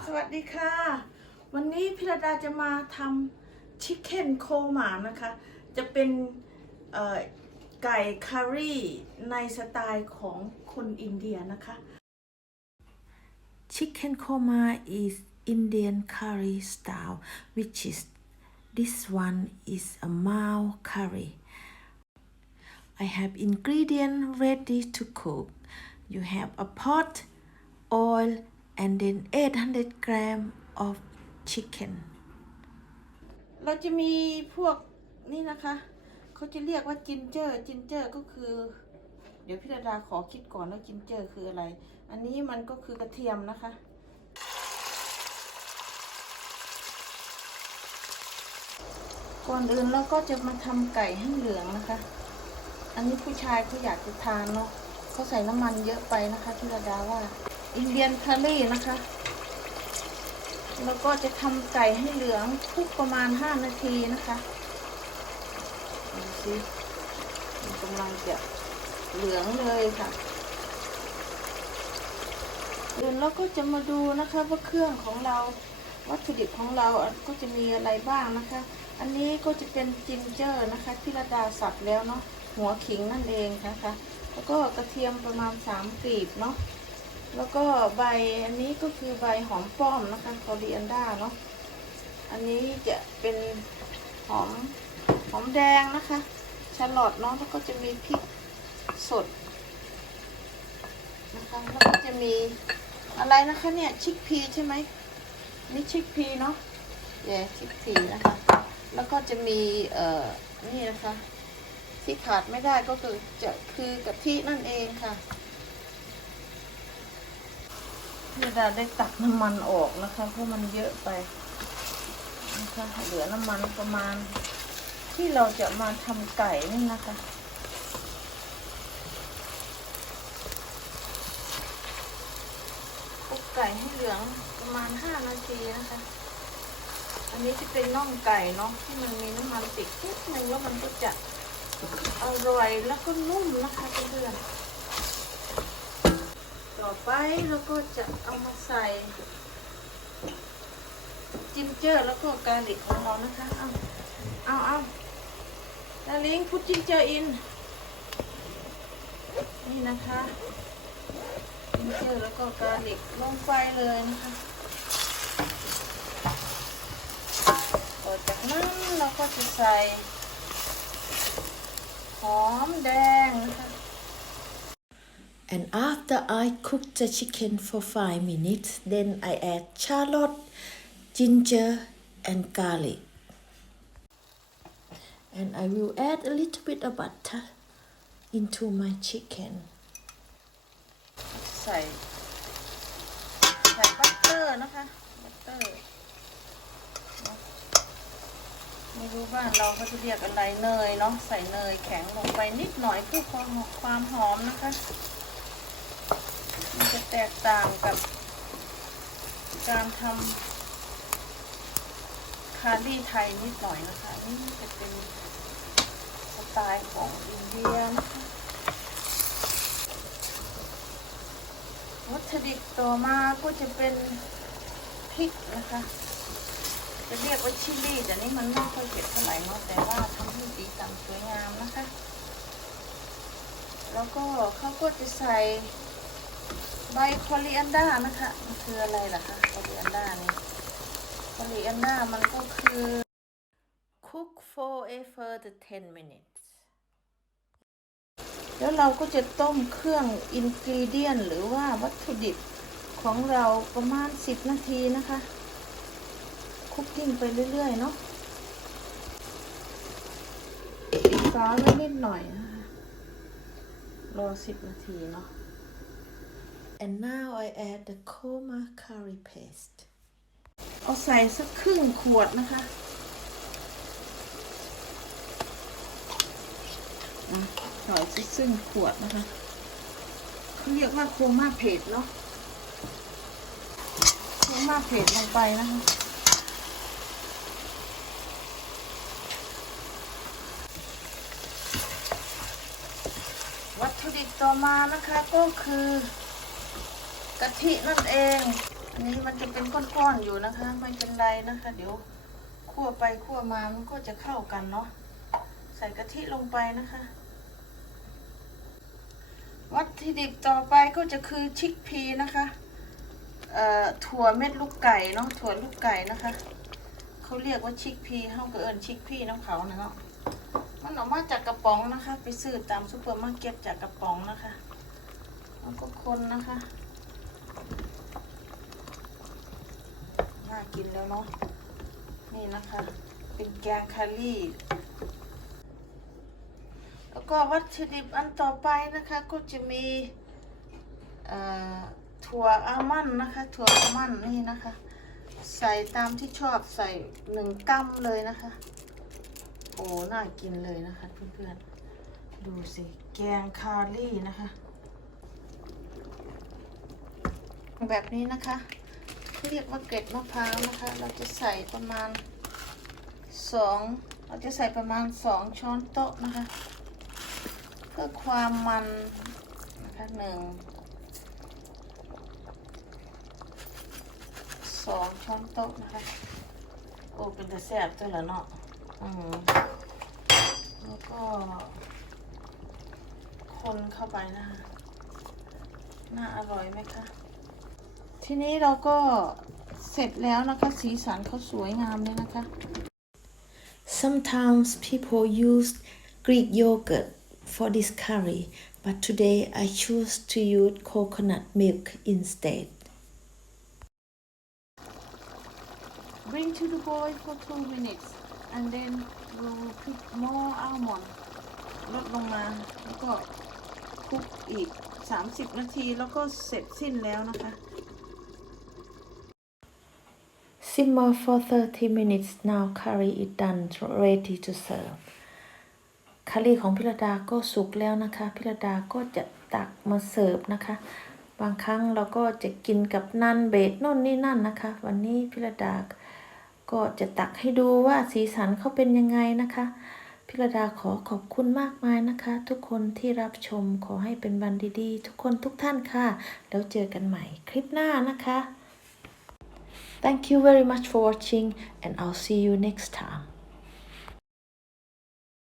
สวัสดีค่ะ วันนี้พิรดาจะมาทำชิคเก้นโคมานะคะ จะเป็นเอ่อไก่คารีในสไตล์ของคนอินเดียนะคะ Chicken korma is Indian curry style which is this one is a mild curry I have ingredient ready to cook. You have a pot, oil, and then 800 gram of chicken. เราจะมีพวกนี่นะคะ เขาจะเรียกว่าจินเจอร์จินเจอร์ก็คือ เดี๋ยวพี่ดาดาขอคิดก่อนว่าจินเจอร์คืออะไร อันนี้มันก็คือกระเทียมนะคะก่อนอื่นเราก็จะมาทำไก่ให้เหลืองนะคะ อันนี้ผู้ชายเขาอยากจะทานเนาะเขาใส่น้ำมันเยอะไปนะคะพี่ระดาว่า อินเดียนคารี่นะคะ แล้วก็จะทำไก่ให้เหลืองทุกประมาณ 5 นาทีนะคะดูสิมันกำลังจะเหลืองเลยค่ะเดี๋ยวเราก็จะมาดูนะคะว่าเครื่องของเราวัตถุดิบของเราก็จะมีอะไรบ้างนะคะ อันนี้ก็จะเป็นจินเจอร์นะคะ ที่ระดาสับแล้วเนาะหัวขิงนั่นเองนะคะ แล้วก็กระเทียมประมาณ3กลีบเนาะ แล้วก็ใบอันนี้ก็คือใบหอมป้อมนะคะคอรีแอนดาเนาะ อันนี้จะเป็นหอมหอมแดงนะคะชาลอตเนาะแล้วก็จะมีพริกสดนะคะแล้วก็จะมีอะไรนะคะเนี่ยชิคพีใช่ไหมนี่ชิคพีเนาะเย่ชิคพีนะคะ แล้วก็จะมีเอ่อนี่นะคะที่ขาดไม่ได้ก็คือจะคือกะทินั่นเองค่ะ พี่ดาได้ตักน้ำมันออกนะคะเพราะมันเยอะไปนะคะเหลือน้ำมันประมาณ ที่เราจะมาทำไก่นี่นะคะคลุกไก่ให้เหลืองประมาณ5นาทีนะคะ อันนี้จะเป็นน่องไก่เนาะที่มันมีน้ำมันติดนิดนึงแล้วมันก็จะอร่อยแล้วก็นุ่มนะคะเพื่อนๆ ไปเราก็จะเอามาใส่จินเจอร์แล้วก็กาลิกของเรานะคะ เอาเอาเอาดาลิงพุทจินเจอร์อิน นี่นะคะจินเจอร์แล้วก็กาลิกลงไปเลยนะคะ ต่อจากนั้นเราก็จะใส่หอมแดงนะคะ And after I cook the chicken for 5 minutes, then I add shallot, ginger, and garlic. And I will add a little bit of butter into my chicken. ใส่ใส่บัตเตอร์นะคะบัตเตอร์ไม่รู้บ้านเราเขาจะเรียกอะไรเนยเนาะใส่เนยแข็งลงไปนิดหน่อยเพื่อความความหอมนะคะ แตกต่างกับการทำคารี่ไทยนิดหน่อยนะคะ นี่จะเป็นสไตล์ของอินเดียนวัตถุดิบต่อมาก็จะเป็นพริกนะคะ จะเรียกว่าชิลลี่แต่นี่มันไม่ค่อยเผ็ดเท่าไหร่เนาะแต่ว่าทำให้สีสันสวยงามนะคะ แล้วก็เขาก็จะใส่ ใบคอริแอนดานะคะมันคืออะไรล่ะคะคอริแอนดานี่คอริแอนดามันก็คือ Cook for a further 10 minutes. แล้วเราก็จะต้มเครื่องอินกรีเดียนหรือว่าวัตถุดิบของเราประมาณ 10 นาทีนะคะคุกกิ้งไปเรื่อย ๆ เนาะปิดฟ้าไว้นิดหน่อยนะคะรอ 10 นาทีเนาะ And now I add the Koma curry paste. เอาใส่สักครึ่งขวดนะคะอะใส่สักครึ่งขวดนะคะเขาเรียกว่าโคม่าเพจเนาะ โคม่าเพจลงไปนะคะวัตถุดิบต่อมานะคะก็คือ กะทินั่นเอง อันนี้มันจะเป็นก้อนๆอยู่นะคะ ไม่เป็นไรนะคะ เดี๋ยวคั่วไปคั่วมามันก็จะเข้ากันเนาะใส่กะทิลงไปนะคะ วัตถุดิบต่อไปก็จะคือชิคพีนะคะเอ่อถั่วเม็ดลูกไก่เนาะถั่วลูกไก่นะคะเขาเรียกว่าชิคพีเขาก็เอิญชิคพีน้ำเขานะเนาะมันออกมาจากกระป๋องนะคะ ไปซื้อตามซูเปอร์มาร์เก็ตจากกระป๋องนะคะแล้วก็คนนะคะ น่า กินแล้วเนาะนี่นะคะ เป็นแกงคารี่ แล้วก็วัตถุดิบอันต่อไปนะคะก็จะมีถั่วอัลมอนด์นะคะ ถั่วอัลมอนด์นี่นะคะ ใส่ตามที่ชอบใส่หนึ่งกัมเลยนะคะ โอ้น่ากินเลยนะคะเพื่อนๆดูสิแกงคารี่นะคะ แบบนี้นะคะ เรียกว่าเกล็ดมะพร้าวนะคะ เราจะใส่ประมาณสองเราจะใส่ประมาณสองช้อนโต๊ะนะคะ เพื่อความมันนะคะหนึ่งสองช้อนโต๊ะนะคะ โอ้เป็นแต่แซ่บตัวละเนาะอืมแล้วก็คนเข้าไปนะคะ น่าอร่อยไหมคะ ทีนี้เราก็เสร็จแล้วนะคะ สีสันเขาสวยงามเลยนะคะ Sometimes people use Greek yogurt for this curry, but today I choose to use coconut milk instead. Bring to the boil for two minutes and then we will put more almond ลดลงมาแล้วก็คลุกอีก 30 นาทีแล้วก็เสร็จสิ้นแล้วนะคะ Simmer for 30 minutes. Now curry is done, ready to serve. คารีของพิรดาก็สุกแล้วนะคะ พิรดาก็จะตักมาเสิร์ฟนะคะ บางครั้งเราก็จะกินกับนันเบดน่นนี่นั่นนะคะ วันนี้พิรดาก็จะตักให้ดูว่าสีสันเขาเป็นยังไงนะคะ พิรดาขอขอบคุณมากมายนะคะ ทุกคนที่รับชมขอให้เป็นวันดีๆ ทุกคนทุกท่านค่ะ แล้วเจอกันใหม่คลิปหน้านะคะ Thank you very much for watching and I'll see you next time.